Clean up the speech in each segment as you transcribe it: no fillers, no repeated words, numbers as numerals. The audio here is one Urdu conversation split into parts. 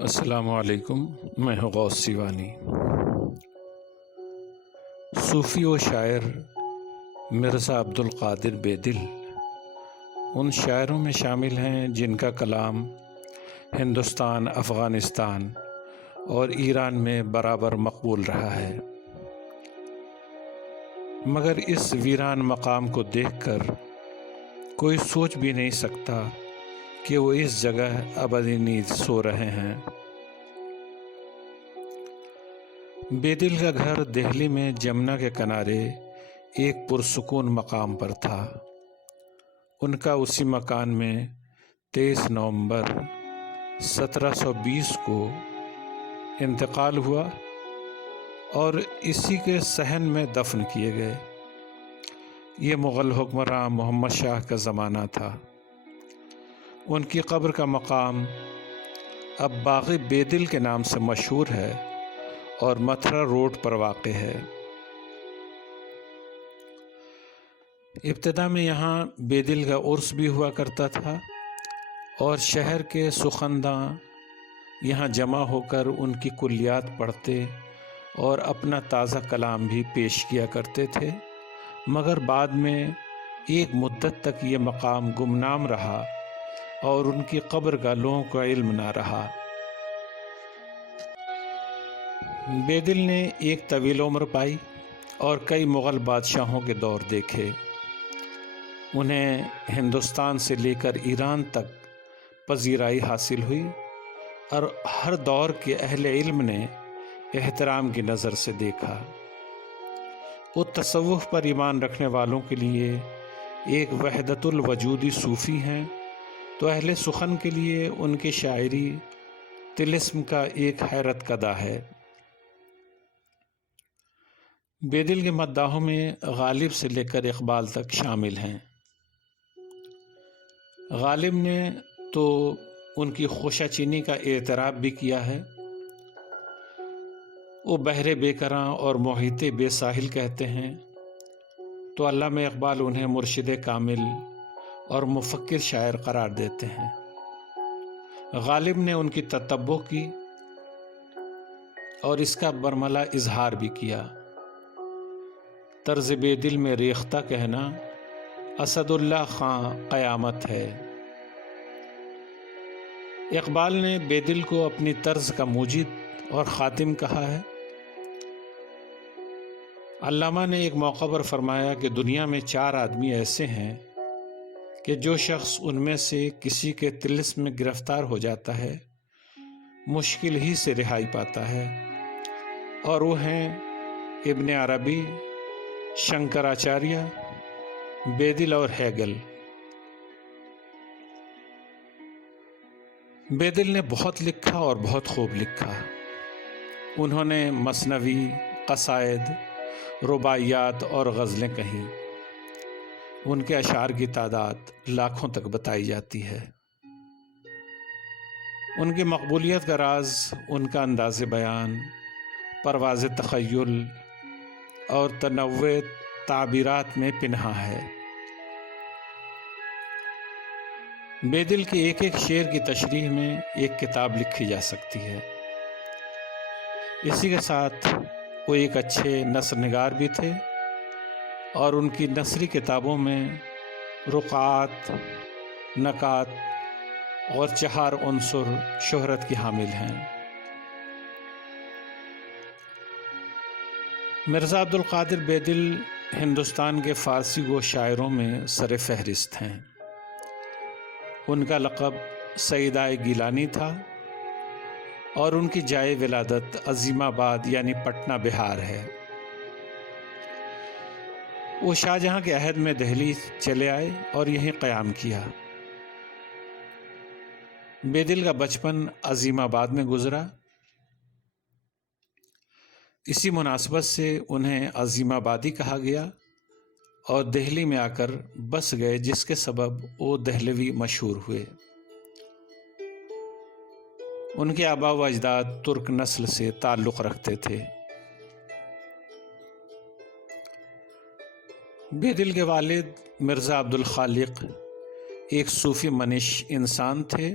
السلام علیکم، میں ہوں غوث سیوانی۔ صوفی و شاعر مرزا عبدالقادر بیدل ان شاعروں میں شامل ہیں جن کا کلام ہندوستان، افغانستان اور ایران میں برابر مقبول رہا ہے، مگر اس ویران مقام کو دیکھ کر کوئی سوچ بھی نہیں سکتا کہ وہ اس جگہ ابدی نیند سو رہے ہیں۔ بیدل کا گھر دہلی میں جمنا کے کنارے ایک پرسکون مقام پر تھا۔ ان کا اسی مکان میں 23 نومبر 1720 کو انتقال ہوا اور اسی کے صحن میں دفن کیے گئے۔ یہ مغل حکمراں محمد شاہ کا زمانہ تھا۔ ان کی قبر کا مقام اب باغ بیدل کے نام سے مشہور ہے اور متھرا روڈ پر واقع ہے۔ ابتدا میں یہاں بیدل کا عرس بھی ہوا کرتا تھا اور شہر کے سخنداں یہاں جمع ہو کر ان کی کلیات پڑھتے اور اپنا تازہ کلام بھی پیش کیا کرتے تھے، مگر بعد میں ایک مدت تک یہ مقام گمنام رہا اور ان کی قبر کا لوگوں کا علم نہ رہا۔ بیدل نے ایک طویل عمر پائی اور کئی مغل بادشاہوں کے دور دیکھے۔ انہیں ہندوستان سے لے کر ایران تک پذیرائی حاصل ہوئی اور ہر دور کے اہل علم نے احترام کی نظر سے دیکھا۔ وہ تصوف پر ایمان رکھنے والوں کے لیے ایک وحدت الوجودی صوفی ہیں، تو اہل سخن کے لیے ان کی شاعری طلسم کا ایک حیرت کدہ ہے۔ بیدل کے مداحوں میں غالب سے لے کر اقبال تک شامل ہیں۔ غالب نے تو ان کی خوشہ چینی کا اعتراف بھی کیا ہے۔ وہ بحر بے کراں اور محیط بے ساحل کہتے ہیں، تو علامہ اقبال انہیں مرشد کامل اور مفکر شاعر قرار دیتے ہیں۔ غالب نے ان کی تتبع کی اور اس کا برملا اظہار بھی کیا۔ طرز بیدل میں ریختہ کہنا اسد اللہ خاں قیامت ہے۔ اقبال نے بیدل کو اپنی طرز کا موجد اور خاتم کہا ہے۔ علامہ نے ایک موقع پر فرمایا کہ دنیا میں 4 آدمی ایسے ہیں کہ جو شخص ان میں سے کسی کے طلسم میں گرفتار ہو جاتا ہے مشکل ہی سے رہائی پاتا ہے، اور وہ ہیں ابن عربی، شنکراچاریہ، بیدل اور ہیگل۔ بیدل نے بہت لکھا اور بہت خوب لکھا۔ انہوں نے مثنوی، قصائد، رباعیات اور غزلیں کہیں۔ ان کے اشعار کی تعداد لاکھوں تک بتائی جاتی ہے۔ ان کی مقبولیت کا راز ان کا انداز بیان، پرواز تخیل اور تنوع تعبیرات میں پنہاں ہے۔ بیدل کے ایک ایک شعر کی تشریح میں ایک کتاب لکھی جا سکتی ہے۔ اسی کے ساتھ وہ ایک اچھے نثر نگار بھی تھے اور ان کی نثری کتابوں میں رقعات، نکات اور 4 عنصر شہرت کی حامل ہیں۔ مرزا عبدالقادر بیدل ہندوستان کے فارسی گو شاعروں میں سر فہرست ہیں۔ ان کا لقب سیدہ گیلانی تھا اور ان کی جائے ولادت عظیم آباد یعنی پٹنہ بہار ہے۔ وہ شاہجہاں کے عہد میں دہلی چلے آئے اور یہیں قیام کیا۔ بیدل کا بچپن عظیم آباد میں گزرا۔ اسی مناسبت سے انہیں عظیم آبادی کہا گیا اور دہلی میں آ کر بس گئے، جس کے سبب وہ دہلوی مشہور ہوئے۔ ان کے آباء و اجداد ترک نسل سے تعلق رکھتے تھے۔ بیدل کے والد مرزا عبدالخالق ایک صوفی منش انسان تھے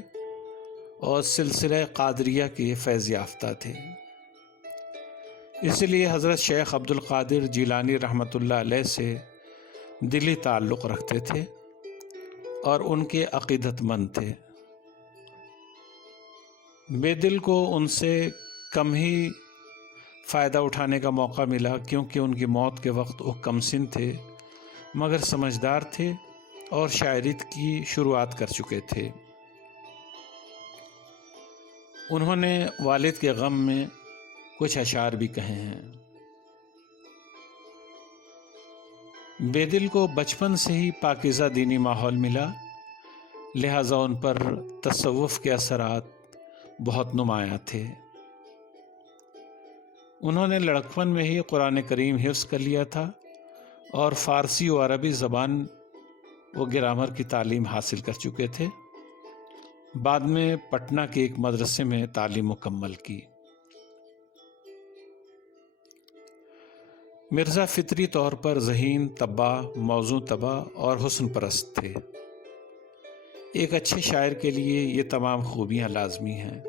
اور سلسلہ قادریہ کے فیض یافتہ تھے۔ اس لیے حضرت شیخ عبد القادر جیلانی رحمۃ اللہ علیہ سے دلی تعلق رکھتے تھے اور ان کے عقیدت مند تھے۔ بے دل کو ان سے کم ہی فائدہ اٹھانے کا موقع ملا، کیونکہ ان کی موت کے وقت وہ کم سن تھے مگر سمجھدار تھے اور شاعری کی شروعات کر چکے تھے۔ انہوں نے والد کے غم میں کچھ اشعار بھی کہے ہیں۔ بے دل کو بچپن سے ہی پاکیزہ دینی ماحول ملا، لہٰذا ان پر تصوف کے اثرات بہت نمایاں تھے۔ انہوں نے لڑکپن میں ہی قرآن کریم حفظ کر لیا تھا اور فارسی و عربی زبان و گرامر کی تعلیم حاصل کر چکے تھے۔ بعد میں پٹنہ کے ایک مدرسے میں تعلیم مکمل کی۔ مرزا فطری طور پر ذہین، طباع، موزوں طبع اور حسن پرست تھے۔ ایک اچھے شاعر کے لیے یہ تمام خوبیاں لازمی ہیں۔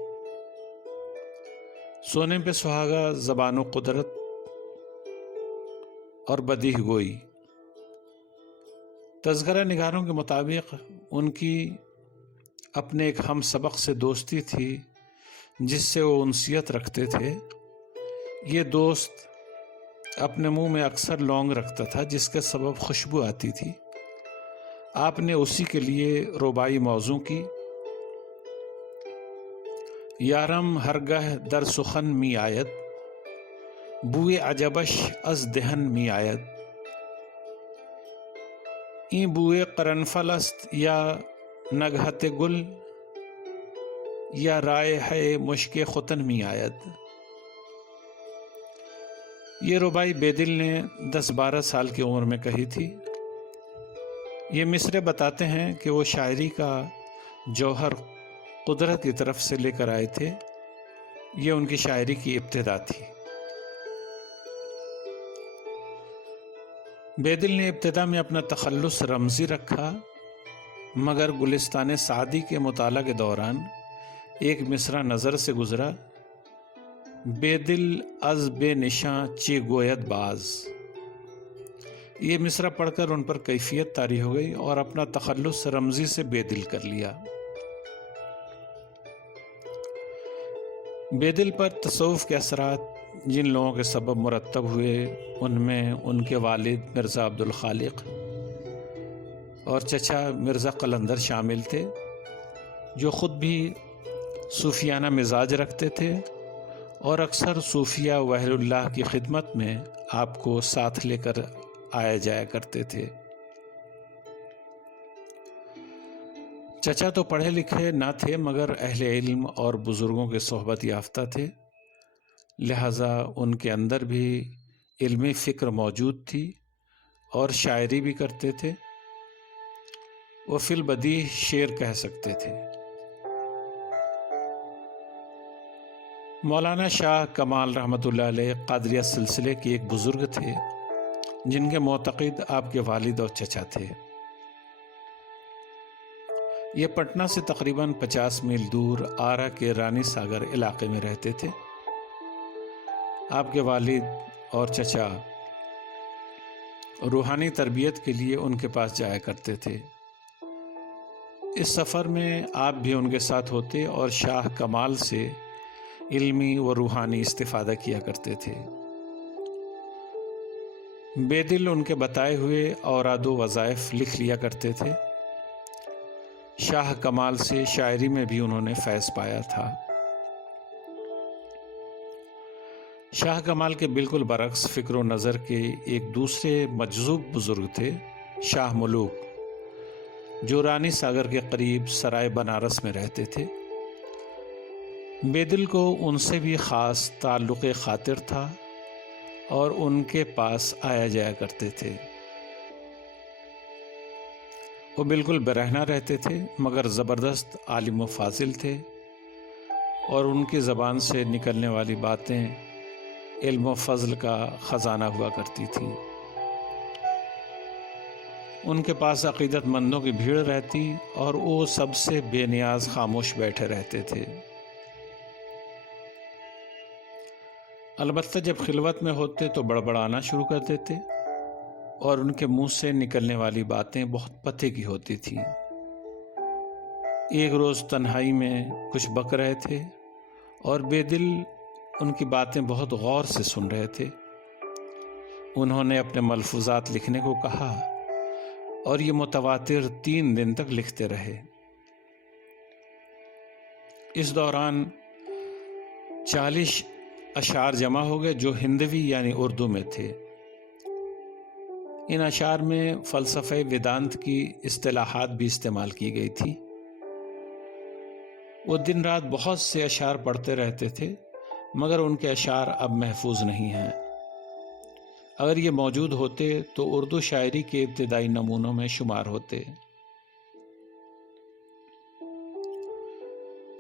سونے پہ سہاگا، زبان و قدرت اور بدیہہ گوئی۔ تذکرہ نگاروں کے مطابق ان کی اپنے ایک ہم سبق سے دوستی تھی جس سے وہ انسیت رکھتے تھے۔ یہ دوست اپنے منہ میں اکثر لونگ رکھتا تھا جس کے سبب خوشبو آتی تھی۔ آپ نے اسی کے لیے رباعی موضوع کی: یارم ہرگہ در سخن می آید، بوئے عجبش از دہن می آید، این بوئے قرنفل است یا نگہت گل، یا رائحہ مشک ختن می آید۔ یہ رباعی بے دل نے 10-12 سال کی عمر میں کہی تھی۔ یہ مصرے بتاتے ہیں کہ وہ شاعری کا جوہر قدرت کی طرف سے لے کر آئے تھے۔ یہ ان کی شاعری کی ابتدا تھی۔ بے دل نے ابتدا میں اپنا تخلص رمزی رکھا، مگر گلستان سعدی کے مطالعہ کے دوران ایک مصرع نظر سے گزرا: بے دل از بے نشاں چے گوید باز۔ یہ مصرع پڑھ کر ان پر کیفیت طاری ہو گئی اور اپنا تخلص رمزی سے بے دل کر لیا۔ بے دل پر تصوف کے اثرات جن لوگوں کے سبب مرتب ہوئے ان میں ان کے والد مرزا عبد الخالق اور چچا مرزا قلندر شامل تھے، جو خود بھی صوفیانہ مزاج رکھتے تھے اور اکثر صوفیہ و اہل اللہ کی خدمت میں آپ کو ساتھ لے کر آیا جایا کرتے تھے۔ چچا تو پڑھے لکھے نہ تھے مگر اہل علم اور بزرگوں کے صحبت یافتہ تھے، لہٰذا ان کے اندر بھی علمی فکر موجود تھی اور شاعری بھی کرتے تھے۔ وہ فی البدیہہ شعر کہہ سکتے تھے۔ مولانا شاہ کمال رحمۃ اللہ علیہ قادریہ سلسلے کے ایک بزرگ تھے جن کے معتقد آپ کے والد اور چچا تھے۔ یہ پٹنہ سے تقریباً 50 میل دور آرا کے رانی ساگر علاقے میں رہتے تھے۔ آپ کے والد اور چچا روحانی تربیت کے لیے ان کے پاس جایا کرتے تھے۔ اس سفر میں آپ بھی ان کے ساتھ ہوتے اور شاہ کمال سے علمی و روحانی استفادہ کیا کرتے تھے۔ بے دل ان کے بتائے ہوئے اوراد و وظائف لکھ لیا کرتے تھے۔ شاہ کمال سے شاعری میں بھی انہوں نے فیض پایا تھا۔ شاہ کمال کے بالکل برعکس فکر و نظر کے ایک دوسرے مجذوب بزرگ تھے، شاہ ملوک، جو رانی ساگر کے قریب سرائے بنارس میں رہتے تھے۔ بے دل کو ان سے بھی خاص تعلق خاطر تھا اور ان کے پاس آیا جایا کرتے تھے۔ وہ بالکل برہنہ رہتے تھے مگر زبردست عالم و فاضل تھے اور ان کی زبان سے نکلنے والی باتیں علم و فضل کا خزانہ ہوا کرتی تھیں۔ ان کے پاس عقیدت مندوں کی بھیڑ رہتی اور وہ سب سے بے نیاز خاموش بیٹھے رہتے تھے۔ البتہ جب خلوت میں ہوتے تو بڑبڑانا شروع کر دیتے اور ان کے منہ سے نکلنے والی باتیں بہت پتے کی ہوتی تھیں۔ ایک روز تنہائی میں کچھ بک رہے تھے اور بے دل ان کی باتیں بہت غور سے سن رہے تھے۔ انہوں نے اپنے ملفوظات لکھنے کو کہا اور یہ متواتر 3 دن تک لکھتے رہے۔ اس دوران 40 اشعار جمع ہو گئے جو ہندوی یعنی اردو میں تھے۔ ان اشعار میں فلسفہ ویدانت کی اصطلاحات بھی استعمال کی گئی تھی۔ وہ دن رات بہت سے اشعار پڑھتے رہتے تھے، مگر ان کے اشعار اب محفوظ نہیں ہیں۔ اگر یہ موجود ہوتے تو اردو شاعری کے ابتدائی نمونوں میں شمار ہوتے۔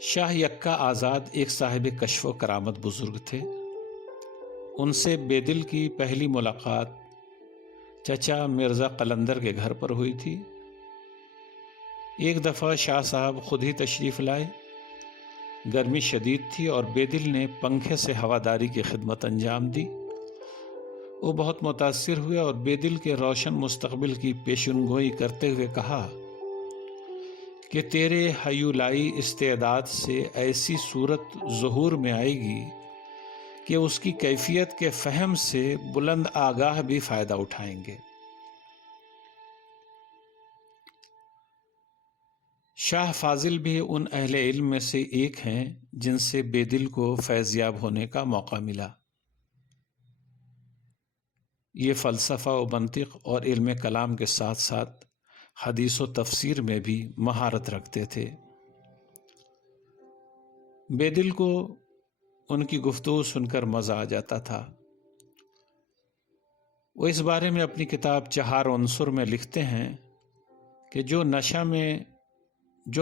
شاہ یکا آزاد ایک صاحب کشف و کرامت بزرگ تھے۔ ان سے بے دل کی پہلی ملاقات چچا مرزا قلندر کے گھر پر ہوئی تھی۔ ایک دفعہ شاہ صاحب خود ہی تشریف لائے۔ گرمی شدید تھی اور بے دل نے پنکھے سے ہواداری کی خدمت انجام دی۔ وہ بہت متاثر ہوئے اور بے دل کے روشن مستقبل کی پیشن گوئی کرتے ہوئے کہا کہ تیرے ہیولائی استعداد سے ایسی صورت ظہور میں آئے گی کہ اس کی کیفیت کے فہم سے بلند آگاہ بھی فائدہ اٹھائیں گے۔ شاہ فاضل بھی ان اہل علم میں سے ایک ہیں جن سے بے دل کو فیضیاب ہونے کا موقع ملا۔ یہ فلسفہ و منطق اور علم کلام کے ساتھ ساتھ حدیث و تفسیر میں بھی مہارت رکھتے تھے۔ بے دل کو ان کی گفتگو سن کر مزہ آ جاتا تھا۔ وہ اس بارے میں اپنی کتاب چہار عنصر میں لکھتے ہیں کہ جو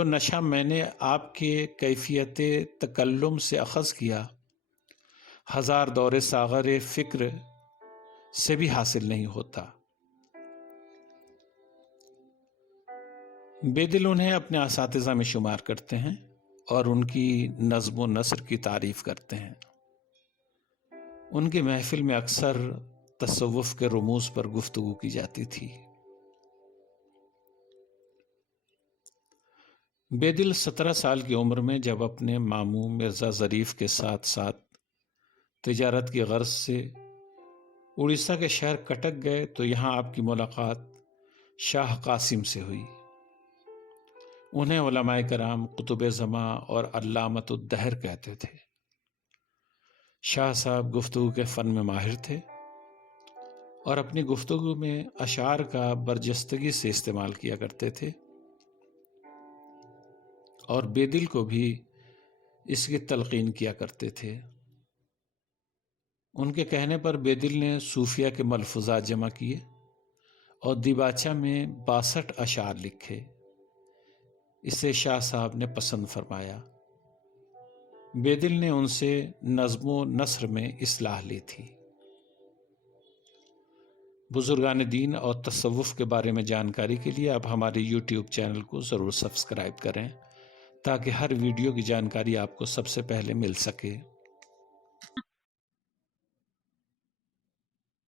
نشہ میں نے آپ کے کیفیت تکلم سے اخذ کیا، 1000 دور ساغر فکر سے بھی حاصل نہیں ہوتا۔ بے دل انہیں اپنے اساتذہ میں شمار کرتے ہیں اور ان کی نظم و نثر کی تعریف کرتے ہیں۔ ان کی محفل میں اکثر تصوف کے رموز پر گفتگو کی جاتی تھی۔ بے دل 17 سال کی عمر میں جب اپنے ماموں مرزا ظریف کے ساتھ ساتھ تجارت کی غرض سے اڑیسہ کے شہر کٹک گئے تو یہاں آپ کی ملاقات شاہ قاسم سے ہوئی۔ انہیں علماء کرام قطب زماں اور علامۃ الدہر کہتے تھے۔ شاہ صاحب گفتگو کے فن میں ماہر تھے اور اپنی گفتگو میں اشعار کا برجستگی سے استعمال کیا کرتے تھے، اور بے دل کو بھی اس کی تلقین کیا کرتے تھے۔ ان کے کہنے پر بے دل نے صوفیہ کے ملفوظات جمع کیے اور دیباچہ میں 62 اشعار لکھے۔ اسے شاہ صاحب نے پسند فرمایا۔ بے دل نے ان سے نظم و نثر میں اصلاح لی تھی۔ بزرگان دین اور تصوف کے بارے میں جانکاری کے لیے آپ ہمارے YouTube چینل کو ضرور سبسکرائب کریں تاکہ ہر ویڈیو کی جانکاری آپ کو سب سے پہلے مل سکے۔